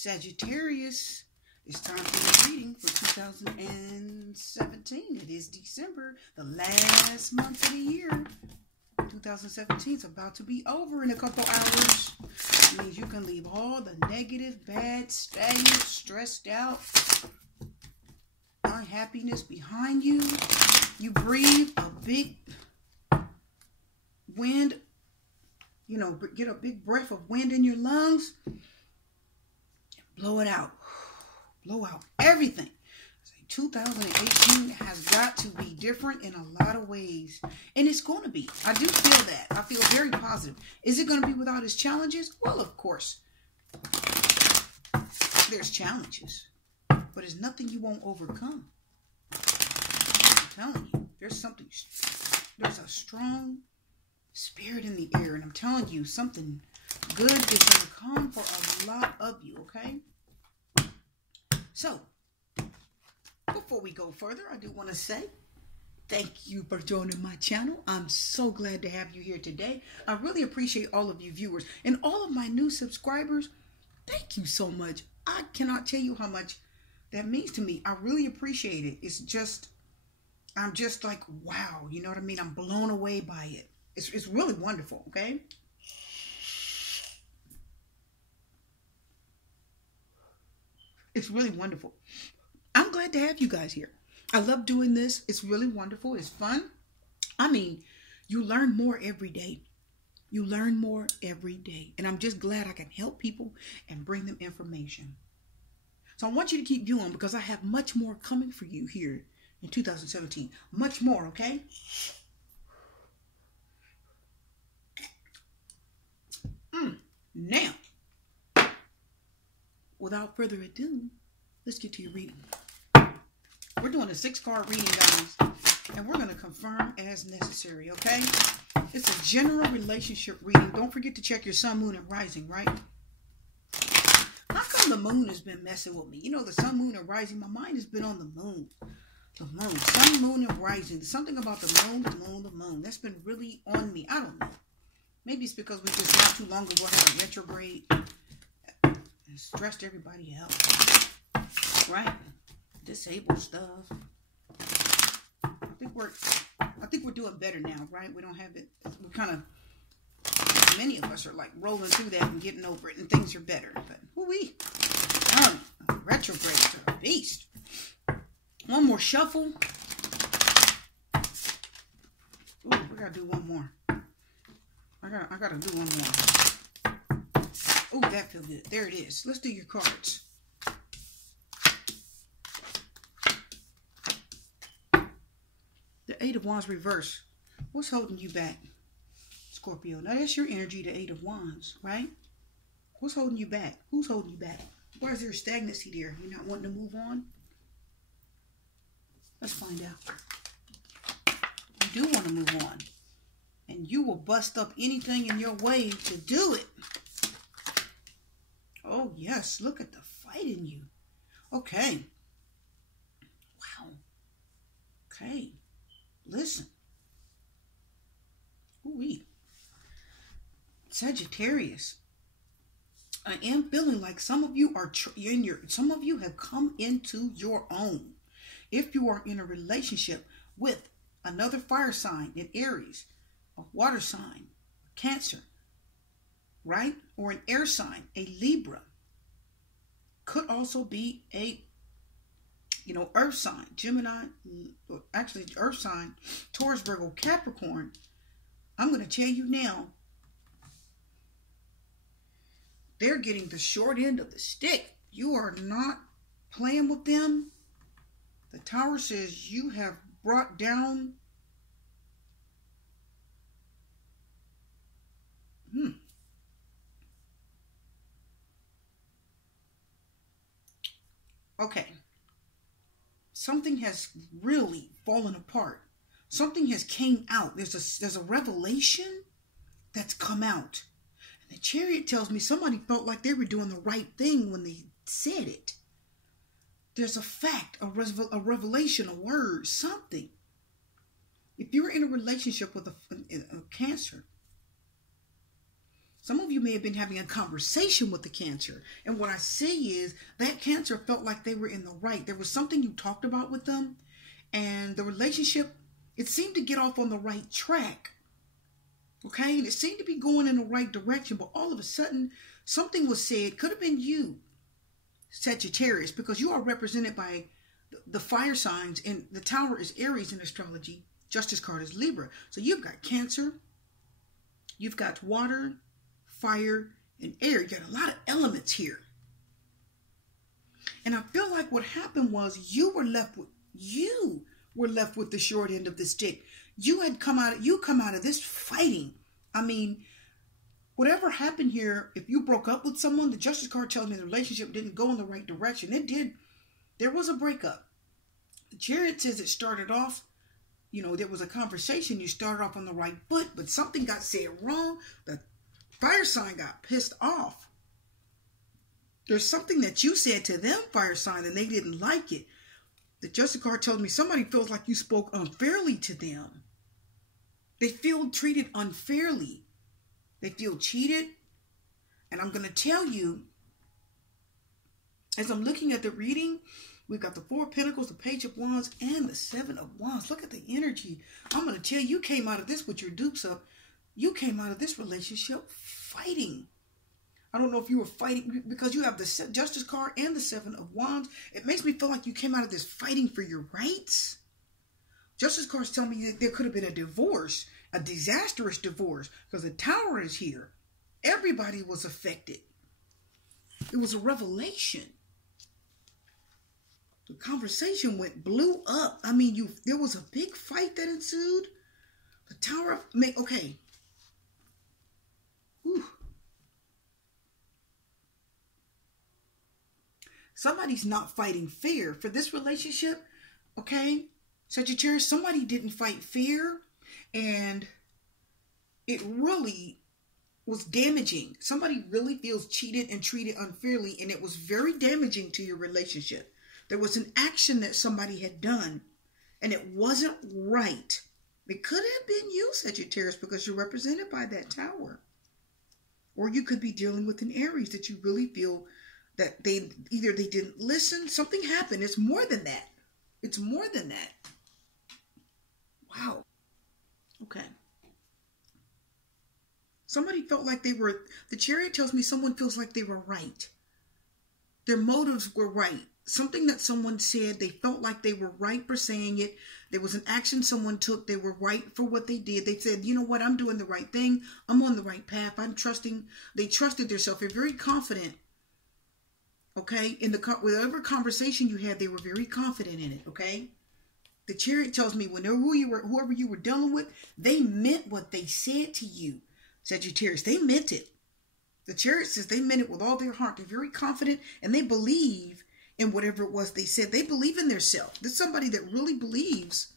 Sagittarius, it's time for your reading for 2017. It is December, the last month of the year. 2017 is about to be over in a couple hours. It means you can leave all the negative, bad, stagnant, stressed out, unhappiness behind you. You breathe a big wind, get a big breath of wind in your lungs. Blow it out. Blow out everything. 2018 has got to be different in a lot of ways. And it's going to be. I do feel that. I feel very positive. Is it going to be without its challenges? Well, of course. There's challenges. But there's nothing you won't overcome. I'm telling you. There's a strong spirit in the air. And I'm telling you, something good is going to come for a lot of you, okay? So, before we go further, I do want to say thank you for joining my channel. I'm so glad to have you here today. I really appreciate all of you viewers and all of my new subscribers. Thank you so much. I cannot tell you how much that means to me. I really appreciate it. I'm just like, wow, you know what I mean? I'm blown away by it. It's really wonderful, okay? It's really wonderful. I'm glad to have you guys here. I love doing this. It's really wonderful. It's fun. I mean, you learn more every day. You learn more every day. And I'm just glad I can help people and bring them information. So I want you to keep viewing because I have much more coming for you here in 2017. Much more, okay? Now, without further ado, let's get to your reading. We're doing a 6-card reading, guys, and we're going to confirm as necessary, okay? It's a general relationship reading. Don't forget to check your sun, moon, and rising, right? How come the moon has been messing with me? You know, the sun, moon, and rising, my mind has been on the moon. The moon, sun, moon, and rising. Something about the moon, the moon, the moon. That's been really on me. I don't know. Maybe it's because we just not too long ago had a retrograde. It stressed everybody out. Right? Disabled stuff. I think we're doing better now, right? We don't have it. We're kind of, many of us are like rolling through that and getting over it, and things are better. But retrogrades are a beast. One more shuffle. Ooh, we gotta do one more. I gotta do one more. Oh, that feels good. There it is. Let's do your cards. The 8 of Wands reverse. What's holding you back, Scorpio? Now, that's your energy, the 8 of Wands, right? What's holding you back? Who's holding you back? Why is there stagnancy there? You're not wanting to move on? Let's find out. You do want to move on. And you will bust up anything in your way to do it. Oh, yes. Look at the fight in you. Okay. Wow. Okay. Listen. Ooh-wee. Sagittarius. I am feeling like some of you are some of you have come into your own. If you are in a relationship with another fire sign in Aries, a water sign, Cancer, right? Or an air sign, a Libra. Could also be a, earth sign, Gemini, actually earth sign, Taurus, Virgo, Capricorn. I'm going to tell you now, they're getting the short end of the stick. You are not playing with them. The Tower says you have brought down Okay. Something has really fallen apart. Something has came out. There's a revelation that's come out. And the Chariot tells me somebody felt like they were doing the right thing when they said it. There's a fact, a revelation, a word, something. If you're in a relationship with a Cancer, Some of you may have been having a conversation with the Cancer. And what I say is that Cancer felt like they were in the right. There was something you talked about with them. And the relationship, it seemed to get off on the right track. Okay? And it seemed to be going in the right direction. But all of a sudden, something was said. Could have been you, Sagittarius, because you are represented by the fire signs. And the Tower is Aries in astrology. Justice card is Libra. So you've got Cancer. You've got water, fire, and air. You got a lot of elements here. And I feel like what happened was you were left with the short end of the stick. You come out of this fighting. I mean, whatever happened here, if you broke up with someone, the Justice card tells me the relationship didn't go in the right direction. It did. There was a breakup. The Chariot says it started off, you know, there was a conversation. You started off on the right foot, but something got said wrong. The fire sign got pissed off. There's something that you said to them, fire sign, and they didn't like it. The Justice card tells me somebody feels like you spoke unfairly to them. They feel treated unfairly. They feel cheated. And I'm going to tell you, as I'm looking at the reading, we've got the Four of Pentacles, the Page of Wands, and the Seven of Wands. Look at the energy. I'm going to tell you, you came out of this with your dukes up. You came out of this relationship fighting. I don't know if you were fighting because you have the Justice card and the Seven of Wands. It makes me feel like you came out of this fighting for your rights. Justice cards tell me that there could have been a divorce, a disastrous divorce, because the Tower is here. Everybody was affected. It was a revelation. The conversation blew up. I mean, there was a big fight that ensued. The Tower, okay. Whew. Somebody's not fighting fair for this relationship, okay? Sagittarius, somebody didn't fight fair, and it really was damaging. Somebody really feels cheated and treated unfairly, and it was very damaging to your relationship. There was an action that somebody had done, and it wasn't right. It could have been you, Sagittarius, because you're represented by that Tower. Or you could be dealing with an Aries that you really feel that either they didn't listen, something happened. It's more than that. It's more than that. Wow. Okay. Somebody felt like the Chariot tells me someone feels like they were right. Their motives were right. Something that someone said, they felt like they were right for saying it. There was an action someone took. They were right for what they did. They said, you know what, I'm doing the right thing. I'm on the right path. I'm trusting. They trusted themselves. They're very confident. Okay? In whatever conversation you had, they were very confident in it. Okay? The Chariot tells me whoever you were dealing with, they meant what they said to you, Sagittarius. They meant it. The Chariot says they meant it with all their heart. They're very confident, and they believe in whatever it was they said. They believe in themselves. There's somebody that really believes.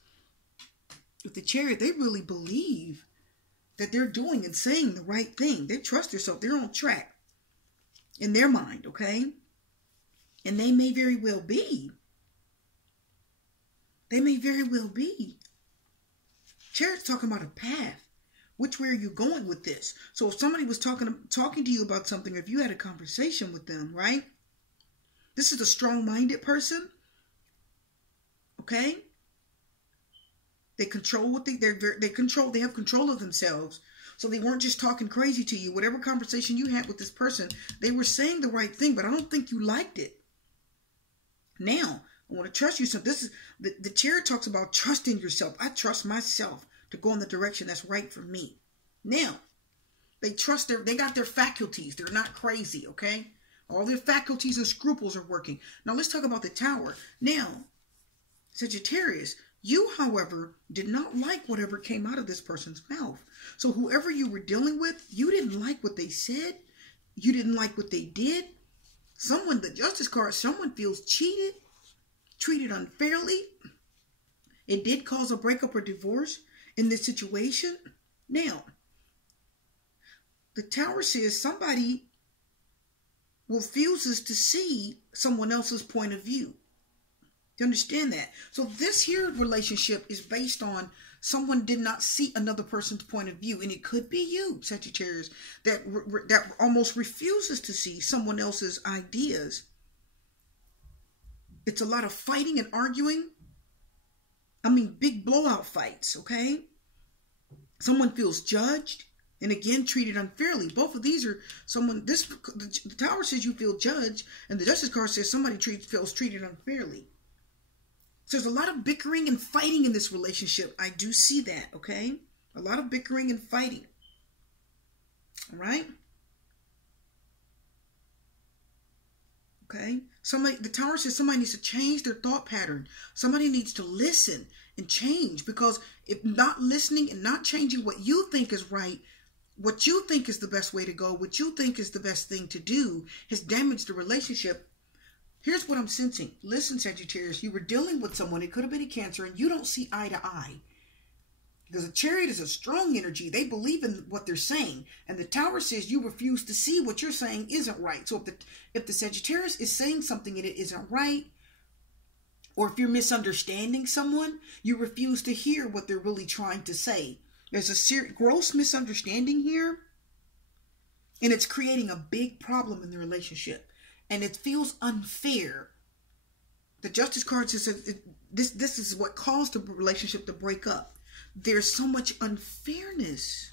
With the Chariot, they really believe that they're doing and saying the right thing. They trust themselves. They're on track in their mind, okay? And they may very well be. They may very well be. Chariot's talking about a path. Which way are you going with this? So if somebody was talking to you about something, or if you had a conversation with them, right? This is a strong-minded person. Okay? They control what they have control of themselves. So they weren't just talking crazy to you. Whatever conversation you had with this person, they were saying the right thing, but I don't think you liked it. Now, I want to trust you. So this is the Chariot talks about trusting yourself. I trust myself to go in the direction that's right for me. Now, they got their faculties. They're not crazy, okay? All their faculties and scruples are working. Now, let's talk about the Tower. Now, Sagittarius, you, however, did not like whatever came out of this person's mouth. So whoever you were dealing with, you didn't like what they said. You didn't like what they did. The Justice card, someone feels cheated, treated unfairly. It did cause a breakup or divorce in this situation. Now, the Tower says somebody refuses to see someone else's point of view. You understand that? So this here relationship is based on someone did not see another person's point of view. And it could be you, Sagittarius, that almost refuses to see someone else's ideas. It's a lot of fighting and arguing. I mean, big blowout fights, okay? Someone feels judged and again treated unfairly. Both of these are the Tower says you feel judged, and the Justice card says somebody feels treated unfairly. So there's a lot of bickering and fighting in this relationship. I do see that, okay? A lot of bickering and fighting. All right? Okay? The Tower says somebody needs to change their thought pattern. Somebody needs to listen and change, because if not listening and not changing what you think is right, what you think is the best way to go, what you think is the best thing to do, has damaged the relationship. Here's what I'm sensing. Listen, Sagittarius, you were dealing with someone, it could have been a Cancer, and you don't see eye to eye. Because a Chariot is a strong energy. They believe in what they're saying. And the Tower says you refuse to see what you're saying isn't right. So if the Sagittarius is saying something and it isn't right, or if you're misunderstanding someone, you refuse to hear what they're really trying to say. There's a gross misunderstanding here, and it's creating a big problem in the relationship. And it feels unfair. The Justice card says this is what caused the relationship to break up. There's so much unfairness.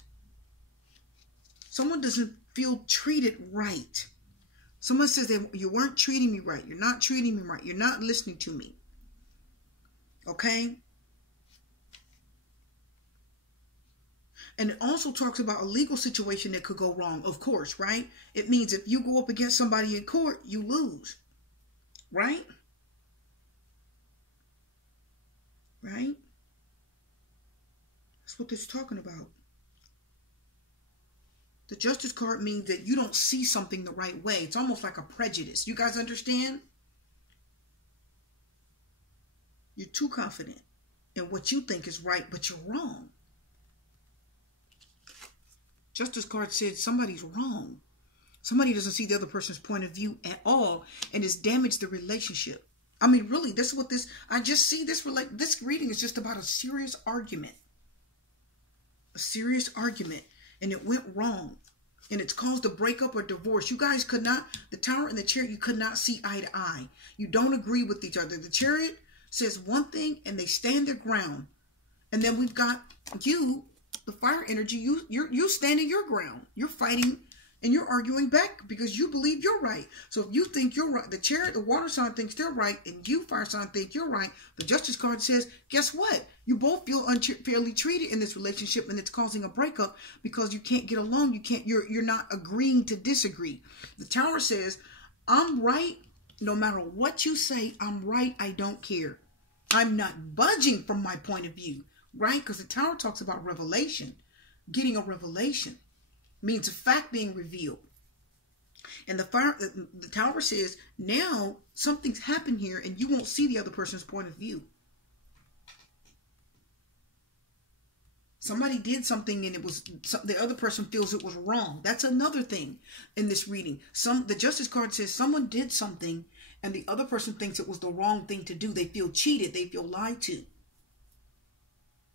Someone doesn't feel treated right. Someone says that you weren't treating me right. You're not treating me right. You're not listening to me. Okay? And it also talks about a legal situation that could go wrong, of course, right? It means if you go up against somebody in court, you lose. Right? Right? That's what this is talking about. The Justice card means that you don't see something the right way. It's almost like a prejudice. You guys understand? You're too confident in what you think is right, but you're wrong. Justice card said somebody's wrong. Somebody doesn't see the other person's point of view at all, and it's damaged the relationship. I mean, really, this is what I just see this reading is just about a serious argument. A serious argument, and it went wrong, and it's caused a breakup or divorce. You guys could not, the Tower and the Chariot, you could not see eye to eye. You don't agree with each other. The Chariot says one thing, and they stand their ground. And then we've got you, the fire energy, you standing your ground. You're fighting and you're arguing back because you believe you're right. So if you think you're right, the Chariot, the water sign thinks they're right, and you, fire sign, think you're right. The Justice card says, guess what? You both feel unfairly treated in this relationship, and it's causing a breakup because you can't get along. You're not agreeing to disagree. The Tower says, I'm right. No matter what you say, I'm right. I don't care. I'm not budging from my point of view. Right? Because the Tower talks about revelation. Getting a revelation means a fact being revealed. And the Tower says, now something's happened here and you won't see the other person's point of view. Somebody did something and the other person feels it was wrong. That's another thing in this reading. The Justice card says someone did something and the other person thinks it was the wrong thing to do. They feel cheated. They feel lied to.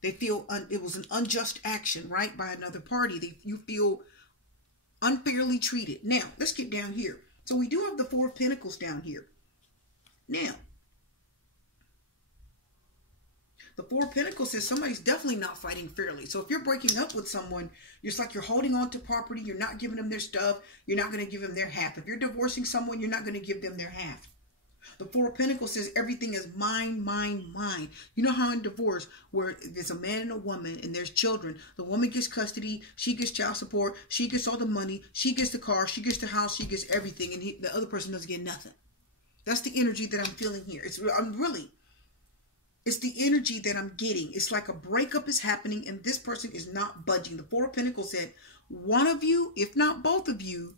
They feel it was an unjust action, right, by another party. You feel unfairly treated. Now, let's get down here. So we do have the Four of Pentacles down here. Now, the Four of Pentacles says somebody's definitely not fighting fairly. So if you're breaking up with someone, it's like you're holding on to property. You're not giving them their stuff. You're not going to give them their half. If you're divorcing someone, you're not going to give them their half. The Four of Pentacles says everything is mine, mine, mine. You know how in divorce, where there's a man and a woman and there's children, the woman gets custody, she gets child support, she gets all the money, she gets the car, she gets the house, she gets everything, and the other person doesn't get nothing. That's the energy that I'm feeling here. It's the energy that I'm getting. It's like a breakup is happening and this person is not budging. The Four of Pentacles said one of you, if not both of you,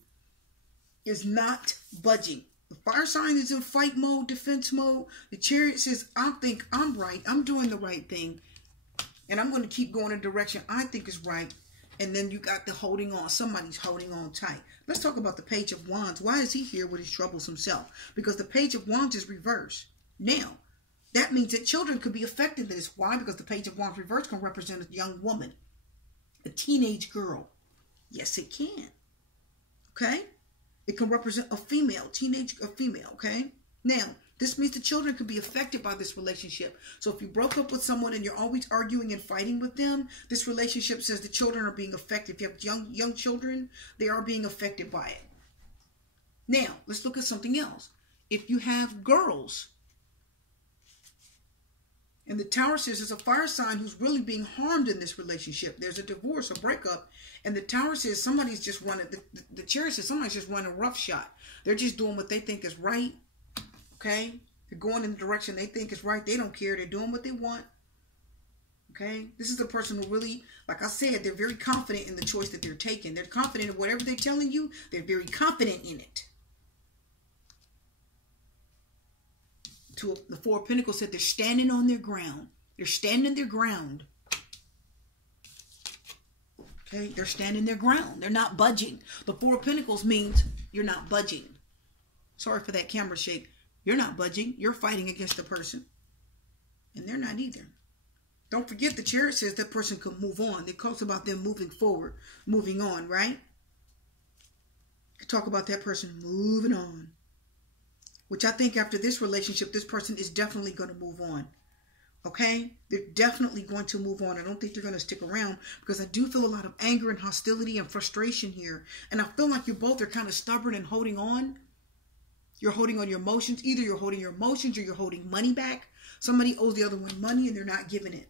is not budging. The fire sign is in fight mode, defense mode. The Chariot says, I think I'm right. I'm doing the right thing. And I'm going to keep going in a direction I think is right. And then you got the holding on. Somebody's holding on tight. Let's talk about the Page of Wands. Why is he here with his troubles himself? Because the Page of Wands is reversed. Now, That means that children could be affected in this. Why? Because the Page of Wands reverse can represent a young woman, a teenage girl. Yes, it can. Okay? It can represent a female, a female, okay? Now, this means the children could be affected by this relationship. So if you broke up with someone and you're always arguing and fighting with them, this relationship says the children are being affected. If you have young children, they are being affected by it. Now, let's look at something else. If you have girls, and the Tower says there's a fire sign who's really being harmed in this relationship. There's a divorce, a breakup. And the Tower says somebody's just running, the Chariot says somebody's just running roughshod. They're just doing what they think is right. Okay? They're going in the direction they think is right. They don't care. They're doing what they want. Okay? This is the person who really, like I said, they're very confident in the choice that they're taking. They're confident in whatever they're telling you. They're very confident in it. The Four of Pentacles said they're standing on their ground. They're standing their ground. Okay, they're standing their ground. They're not budging. The Four of Pentacles means you're not budging. Sorry for that camera shake. You're not budging. You're fighting against the person. And they're not either. Don't forget the Chariot says that person could move on. It talks about them moving forward, moving on, right? You talk about that person moving on. Which I think after this relationship, this person is definitely going to move on. Okay? They're definitely going to move on. I don't think they're going to stick around because I do feel a lot of anger and hostility and frustration here. And I feel like you both are kind of stubborn and holding on. You're holding on your emotions. Either you're holding your emotions or you're holding money back. Somebody owes the other one money and they're not giving it.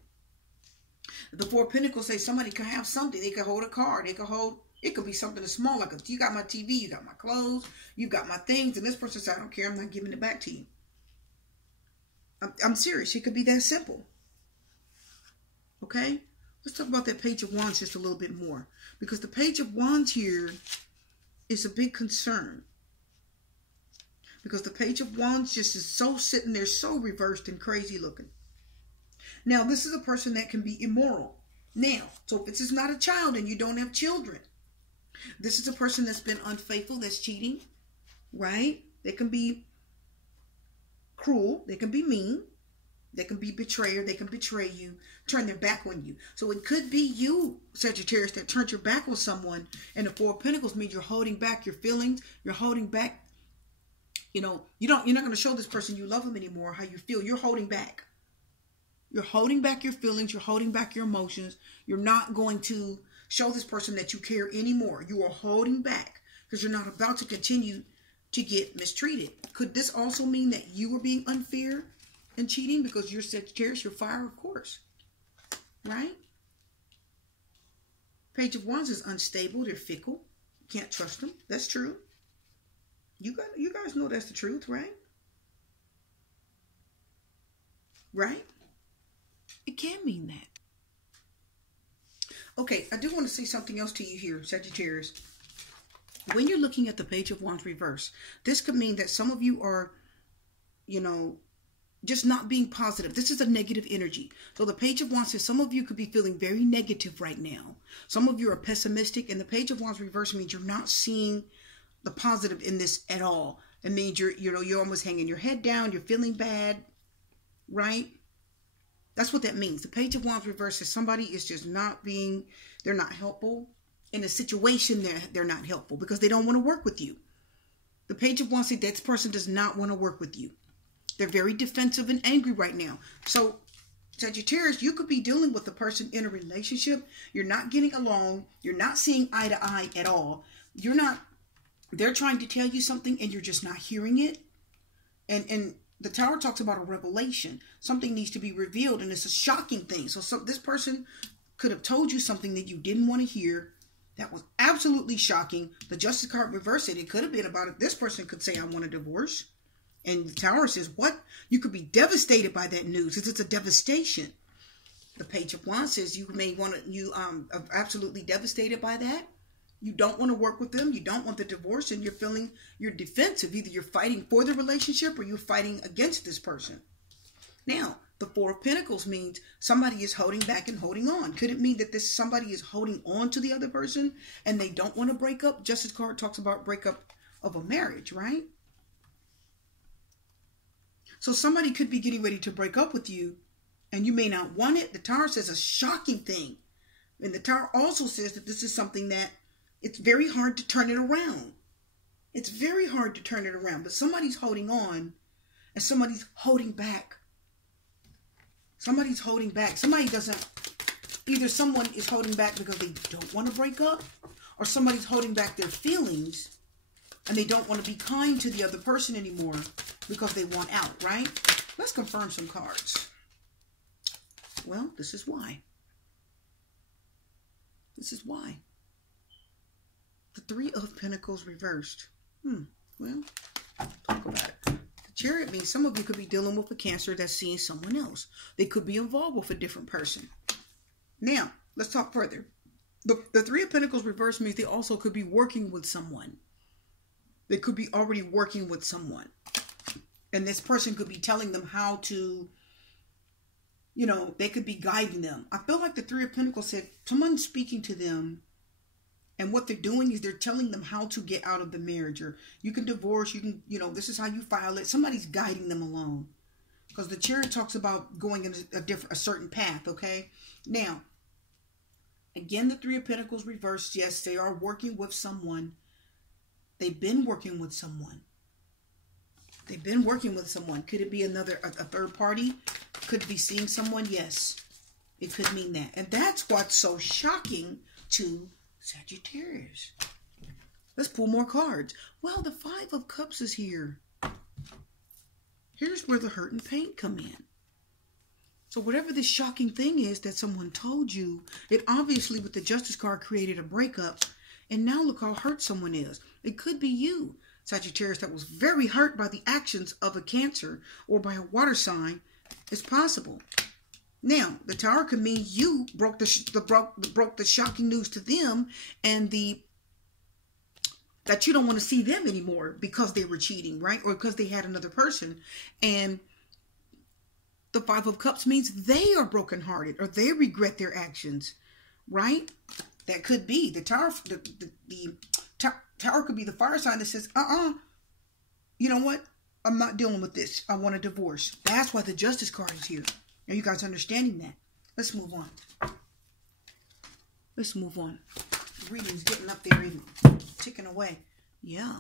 The Four of Pentacles say somebody can have something. They can hold a car. They can hold... It could be something as small, like you got my TV, you got my clothes, you got my things, and this person says, I don't care, I'm not giving it back to you. I'm serious. It could be that simple. Okay? Let's talk about that Page of Wands just a little bit more. Because the Page of Wands here is a big concern. Because the Page of Wands just is so sitting there, so reversed and crazy looking. Now, this is a person that can be immoral. Now, so if this is not a child and you don't have children, this is a person that's been unfaithful, that's cheating, right? They can be cruel. They can be mean. They can be betrayer. They can betray you, turn their back on you. So it could be you, Sagittarius, that turned your back on someone. And the Four of Pentacles means you're holding back your feelings. You're holding back, you're not going to show this person you love them anymore, how you feel. You're holding back. You're holding back your feelings. You're holding back your emotions. You're not going to show this person that you care anymore. You are holding back because you're not about to continue to get mistreated. Could this also mean that you were being unfair and cheating because you're Sagittarius, you're fire, of course, right? Page of Wands is unstable. They're fickle. You can't trust them. That's true. You guys know that's the truth, right? Right? It can mean that. Okay, I do want to say something else to you here, Sagittarius. When you're looking at the Page of Wands reverse, this could mean that some of you are, just not being positive. This is a negative energy. So the Page of Wands says some of you could be feeling very negative right now. Some of you are pessimistic, and the Page of Wands reverse means you're not seeing the positive in this at all. It means you're almost hanging your head down. You're feeling bad, right? That's what that means. The Page of Wands reverse is somebody is just they're not helpful. In a situation, they're not helpful because they don't want to work with you. The Page of Wands says that person does not want to work with you. They're very defensive and angry right now. So, Sagittarius, you could be dealing with a person in a relationship. You're not getting along. You're not seeing eye to eye at all. They're trying to tell you something and you're just not hearing it. And the Tower talks about a revelation. Something needs to be revealed, and it's a shocking thing. So this person could have told you something that you didn't want to hear. That was absolutely shocking. The Justice card reversed it. It could have been about it. This person could say, I want a divorce. And the Tower says, what? You could be devastated by that news. It's a devastation. The Page of Wands says you are absolutely devastated by that. You don't want to work with them. You don't want the divorce, and you're defensive. Either you're fighting for the relationship or you're fighting against this person. Now, the Four of Pentacles means somebody is holding back and holding on. Could it mean that somebody is holding on to the other person and they don't want to break up? Justice card talks about breakup of a marriage, right? So somebody could be getting ready to break up with you, and you may not want it. The Tower says a shocking thing. And the Tower also says that this is something that it's very hard to turn it around. It's very hard to turn it around. But somebody's holding on, and somebody's holding back. Somebody's holding back. Somebody doesn't, either someone is holding back because they don't want to break up, or somebody's holding back their feelings, and they don't want to be kind to the other person anymore because they want out, right? Let's confirm some cards. Well, this is why. This is why. The Three of Pentacles reversed. Well, talk about it. The Chariot means some of you could be dealing with a Cancer that's seeing someone else. They could be involved with a different person. Now, let's talk further. The Three of Pentacles reversed means they also could be working with someone. They could be already working with someone. And this person could be telling them how to, you know, they could be guiding them. I feel like the Three of Pentacles said someone's speaking to them, and what they're doing is they're telling them how to get out of the marriage. Or you can divorce, you can, you know, this is how you file it. Somebody's guiding them along. Because the Chariot talks about going in a certain path, okay? Now, again, the Three of Pentacles reversed. Yes, they are working with someone. They've been working with someone. They've been working with someone. Could it be a third party? Could it be seeing someone? Yes, it could mean that. And that's what's so shocking to Sagittarius. Let's pull more cards. Well, the Five of Cups is here. Here's where the hurt and pain come in. So whatever this shocking thing is that someone told you, it obviously with the Justice card created a breakup. And now look how hurt someone is. It could be you, Sagittarius, that was very hurt by the actions of a Cancer or by a water sign. It's possible. Now, the Tower could mean you broke the shocking news to them, and that you don't want to see them anymore because they were cheating, right? Or because they had another person. And the Five of Cups means they are brokenhearted or they regret their actions, right? That could be the Tower. The Tower could be the fire sign that says, you know what? I'm not dealing with this. I want a divorce. That's why the Justice card is here. Are you guys understanding that? Let's move on. Let's move on. The reading's getting up there, even ticking away. Yeah.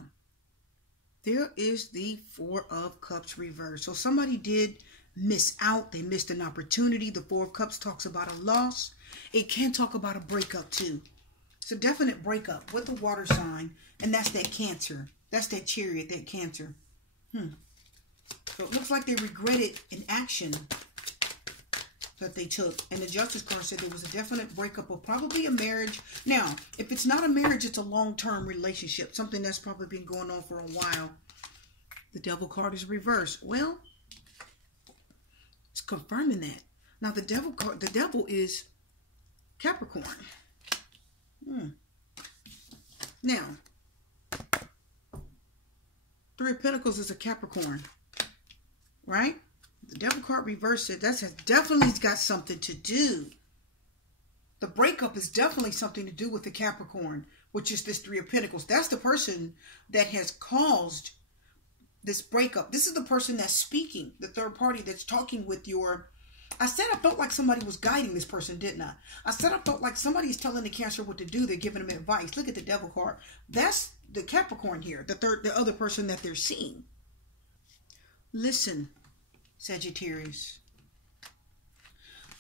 There is the Four of Cups reversed. So somebody did miss out. They missed an opportunity. The Four of Cups talks about a loss. It can talk about a breakup too. It's a definite breakup with the water sign. And that's that Cancer. That's that Chariot, that Cancer. So it looks like they regretted an action that they took. And the Justice card said there was a definite breakup of probably a marriage. Now, if it's not a marriage, it's a long-term relationship. Something that's probably been going on for a while. The Devil card is reversed. Well, it's confirming that. Now, the Devil card, the Devil is Capricorn. Now, Three of Pentacles is a Capricorn, right? The Devil card reversed it. That's definitely got something to do. The breakup is definitely something to do with the Capricorn, which is this Three of Pentacles. That's the person that has caused this breakup. This is the person that's speaking, the third party that's talking with your... I said I felt like somebody was guiding this person, didn't I? I said I felt like somebody's telling the Cancer what to do. They're giving them advice. Look at the Devil card. That's the Capricorn here, the other person that they're seeing. Listen, Sagittarius.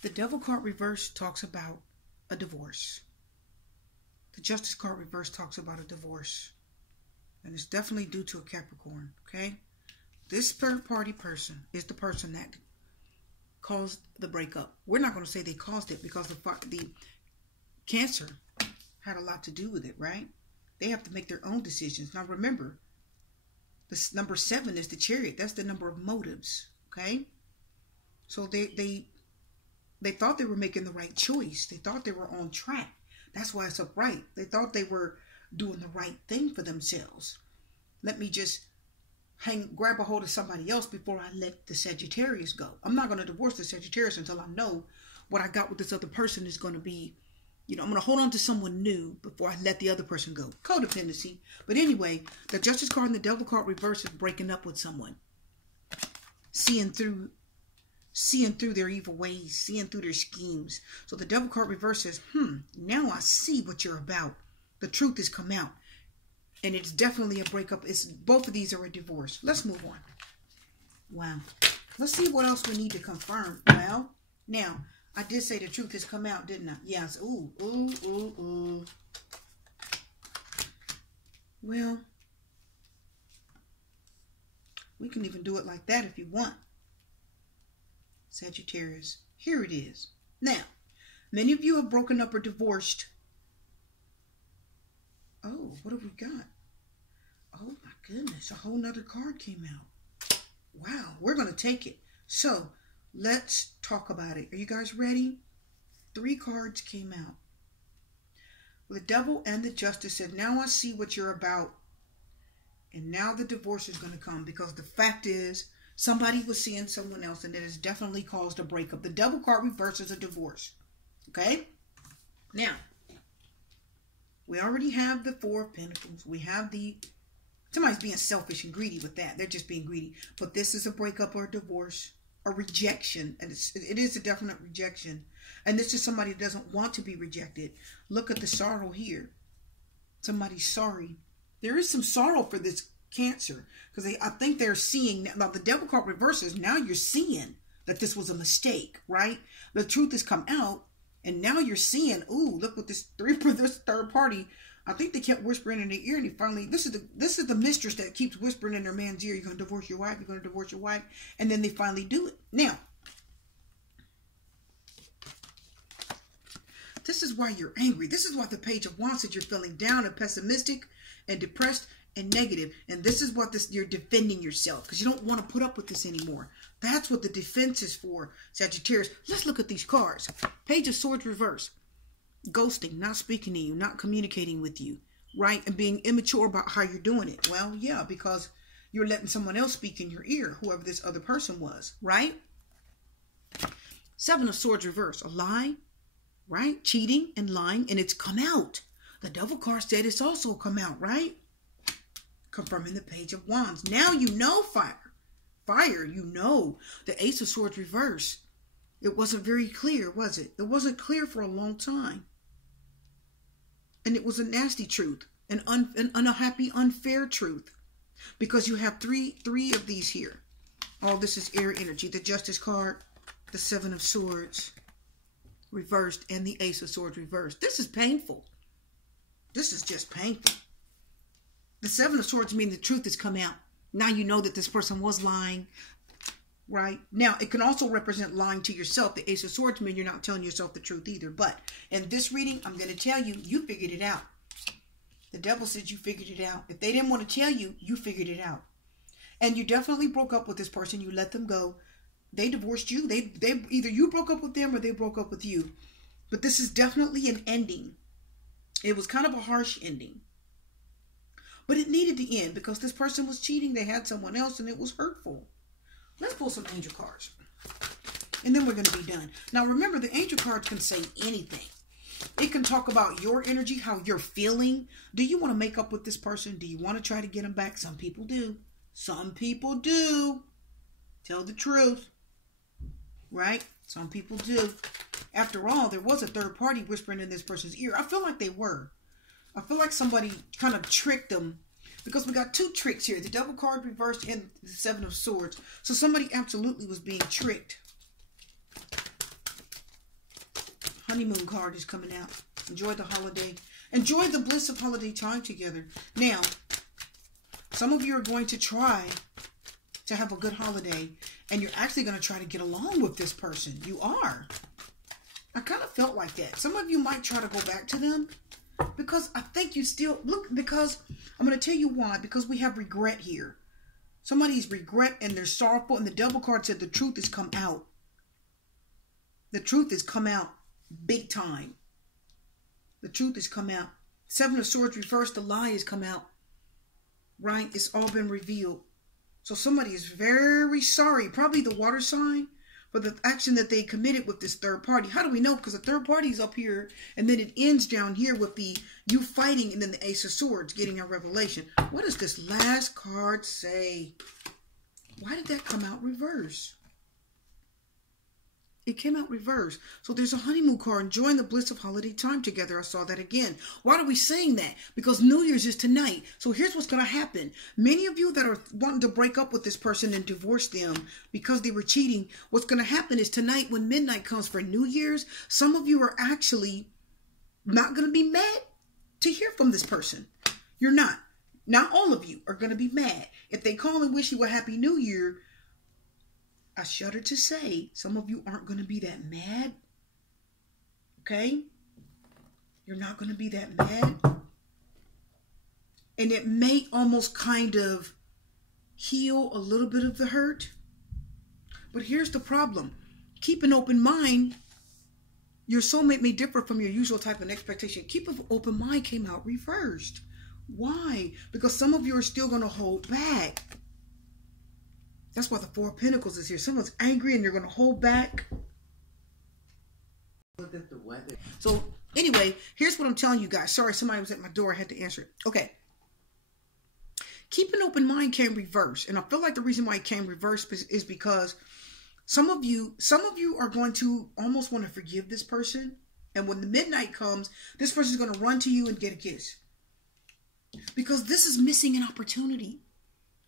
The Devil card reverse talks about a divorce. The Justice card reverse talks about a divorce. And it's definitely due to a Capricorn, okay? This third party person is the person that caused the breakup. We're not going to say they caused it because the Cancer had a lot to do with it, right? They have to make their own decisions. Now remember, this number 7 is the Chariot. That's the number of motives, okay? So they thought they were making the right choice. They thought they were on track. That's why it's upright. They thought they were doing the right thing for themselves. Let me just grab a hold of somebody else before I let the Sagittarius go. I'm not going to divorce the Sagittarius until I know what I got with this other person is going to be. You know, I'm going to hold on to someone new before I let the other person go. Codependency. But anyway, the Justice card and the Devil card reverse is breaking up with someone. seeing through their evil ways, seeing through their schemes. So the Devil card reverses, now I see what you're about. The truth has come out. And it's definitely a breakup. Both of these are a divorce. Let's move on. Wow. Let's see what else we need to confirm. Well, now, I did say the truth has come out, didn't I? Yes. Ooh, ooh, ooh, ooh. Well, we can even do it like that if you want. Sagittarius. Here it is. Now, many of you have broken up or divorced. Oh, what have we got? Oh my goodness, a whole nother card came out. Wow, we're going to take it. So, let's talk about it. Are you guys ready? 3 cards came out. The Devil and the Justice said, now I see what you're about. And now the divorce is going to come, because the fact is, somebody was seeing someone else, and it has definitely caused a breakup. The Devil card reverses a divorce. Okay? Now, we already have the 4 of Pentacles. We have somebody's being selfish and greedy with that. They're just being greedy. But this is a breakup or a divorce, a rejection. And it is a definite rejection. And this is somebody that doesn't want to be rejected. Look at the sorrow here. Somebody's sorry. There is some sorrow for this Cancer, because I think they're seeing, now the Devil card reverses, now you're seeing that this was a mistake, right? The truth has come out, and now you're seeing, ooh, look what this third party, I think they kept whispering in their ear, and he finally, this is the mistress that keeps whispering in their man's ear, you're going to divorce your wife, you're going to divorce your wife, and then they finally do it. Now, this is why you're angry. This is why the Page of Wands said you're feeling down and pessimistic and depressed and negative. And this is what you're defending yourself, because you don't want to put up with this anymore. That's what the defense is for, Sagittarius. Let's look at these cards. Page of Swords reverse. Ghosting, not speaking to you, not communicating with you, right? And being immature about how you're doing it. Well, yeah, because you're letting someone else speak in your ear, whoever this other person was, right? 7 of Swords reverse. A lie, right? Cheating and lying, and it's come out. The Devil card said it's also come out, right? Confirming the Page of Wands. Now you know fire. Fire, you know. The Ace of Swords reverse. It wasn't very clear, was it? It wasn't clear for a long time. And it was a nasty truth. An unhappy, unfair truth. Because you have three of these here. All this is air energy. The Justice card, the 7 of Swords reversed, and the Ace of Swords reversed. This is painful. This is just painful. The 7 of Swords mean the truth has come out. Now you know that this person was lying, right? Now, it can also represent lying to yourself. The Ace of Swords mean you're not telling yourself the truth either. But in this reading, I'm going to tell you, you figured it out. The Devil said you figured it out. If they didn't want to tell you, you figured it out. And you definitely broke up with this person. You let them go. They divorced you. They either you broke up with them or they broke up with you. But this is definitely an ending. It was kind of a harsh ending. But it needed to end because this person was cheating. They had someone else and it was hurtful. Let's pull some angel cards. And then we're going to be done. Now remember, the angel cards can say anything. It can talk about your energy, how you're feeling. Do you want to make up with this person? Do you want to try to get them back? Some people do. Some people do. Tell the truth. Right? Some people do. After all, there was a third party whispering in this person's ear. I feel like they were. I feel like somebody kind of tricked them, because we got 2 tricks here. The Devil card reversed and the 7 of Swords. So somebody absolutely was being tricked. Honeymoon card is coming out. Enjoy the holiday. Enjoy the bliss of holiday time together. Now, some of you are going to try to have a good holiday, and you're actually going to try to get along with this person. You are. I kind of felt like that. Some of you might try to go back to them, because I think you still, look, because I'm going to tell you why. Because we have regret here. Somebody's regret and they're sorrowful. And the Devil card said the truth has come out. The truth has come out big time. The truth has come out. 7 of Swords reversed. The lie has come out. Right? It's all been revealed. So somebody is very sorry. Probably the water sign. For the action that they committed with this third party. How do we know? Because the third party is up here, and then it ends down here with the you fighting, and then the Ace of Swords getting a revelation. What does this last card say? Why did that come out reverse? It came out reverse. So there's a honeymoon card, enjoying the bliss of holiday time together. I saw that again. Why are we saying that? Because New Year's is tonight. So here's what's going to happen. Many of you that are wanting to break up with this person and divorce them because they were cheating, what's going to happen is tonight when midnight comes for New Year's, some of you are actually not going to be mad to hear from this person. You're not. Not all of you are going to be mad. If they call and wish you a happy New Year, I shudder to say, some of you aren't going to be that mad. Okay? You're not going to be that mad. And it may almost kind of heal a little bit of the hurt. But here's the problem. Keep an open mind. Your soulmate may differ from your usual type of expectation. Keep an open mind came out reversed. Why? Because some of you are still going to hold back. That's why the Four of Pentacles is here. Someone's angry and you're going to hold back. Look at the weather. So anyway, here's what I'm telling you guys. Sorry, somebody was at my door. I had to answer it. Okay. Keep an open mind came reverse. And I feel like the reason why it came reverse is because some of you are going to almost want to forgive this person. And when the midnight comes, this person's going to run to you and get a kiss. Because this is missing an opportunity.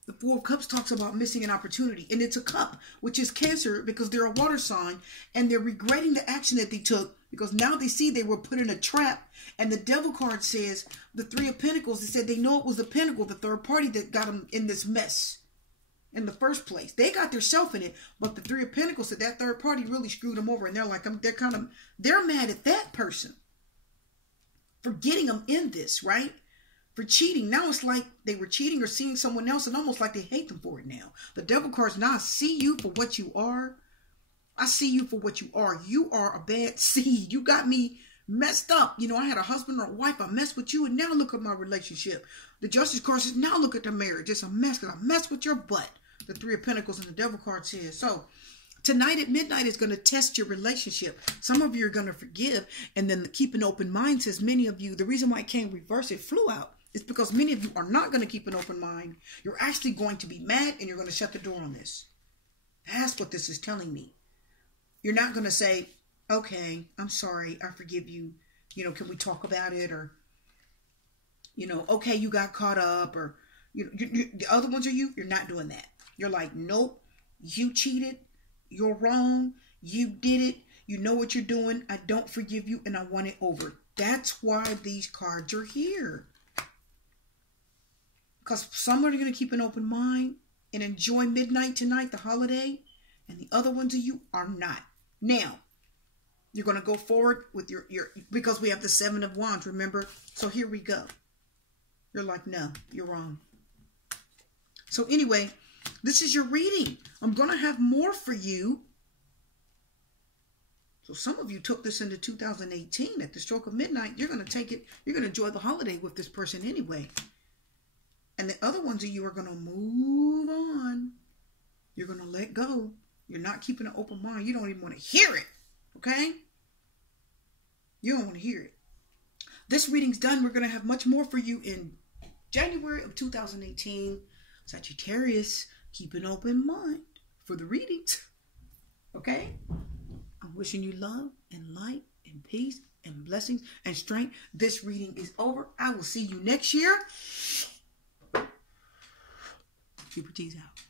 The Four of Cups talks about missing an opportunity. And it's a cup, which is Cancer, because they're a water sign. And they're regretting the action that they took. Because now they see they were put in a trap. And the Devil card says, the Three of Pentacles, they said they know it was the Pentacle, the third party that got them in this mess. In the first place. They got themselves in it. But the Three of Pentacles said that third party really screwed them over. And they're like, they're mad at that person. For getting them in this, right? For cheating. Now it's like they were cheating or seeing someone else and almost like they hate them for it now. The Devil cards, now I see you for what you are. I see you for what you are. You are a bad seed. You got me messed up. You know, I had a husband or a wife. I messed with you and now look at my relationship. The Justice card says, now look at the marriage. It's a mess because I messed with your butt. The Three of Pentacles and the Devil card says. So tonight at midnight is going to test your relationship. Some of you are going to forgive. And then keep an open mind says many of you, the reason why it came reverse, it flew out. It's because many of you are not going to keep an open mind. You're actually going to be mad and you're going to shut the door on this. That's what this is telling me. You're not going to say, okay, I'm sorry, I forgive you. You know, can we talk about it? Or, you know, okay, you got caught up. Or, you know, the other ones are you're not doing that. You're like, nope, you cheated. You're wrong. You did it. You know what you're doing. I don't forgive you and I want it over. That's why these cards are here. Because some are going to keep an open mind and enjoy midnight tonight, the holiday. And the other ones of you are not. Now, you're going to go forward with your because we have the Seven of Wands, remember? So here we go. You're like, no, you're wrong. So anyway, this is your reading. I'm going to have more for you. So some of you took this into 2018 at the stroke of midnight. You're going to take it. You're going to enjoy the holiday with this person anyway. And the other ones of you are going to move on. You're going to let go. You're not keeping an open mind. You don't even want to hear it. Okay? You don't want to hear it. This reading's done. We're going to have much more for you in January of 2018. Sagittarius, keep an open mind for the readings. Okay? I'm wishing you love and light and peace and blessings and strength. This reading is over. I will see you next year. Super T's out.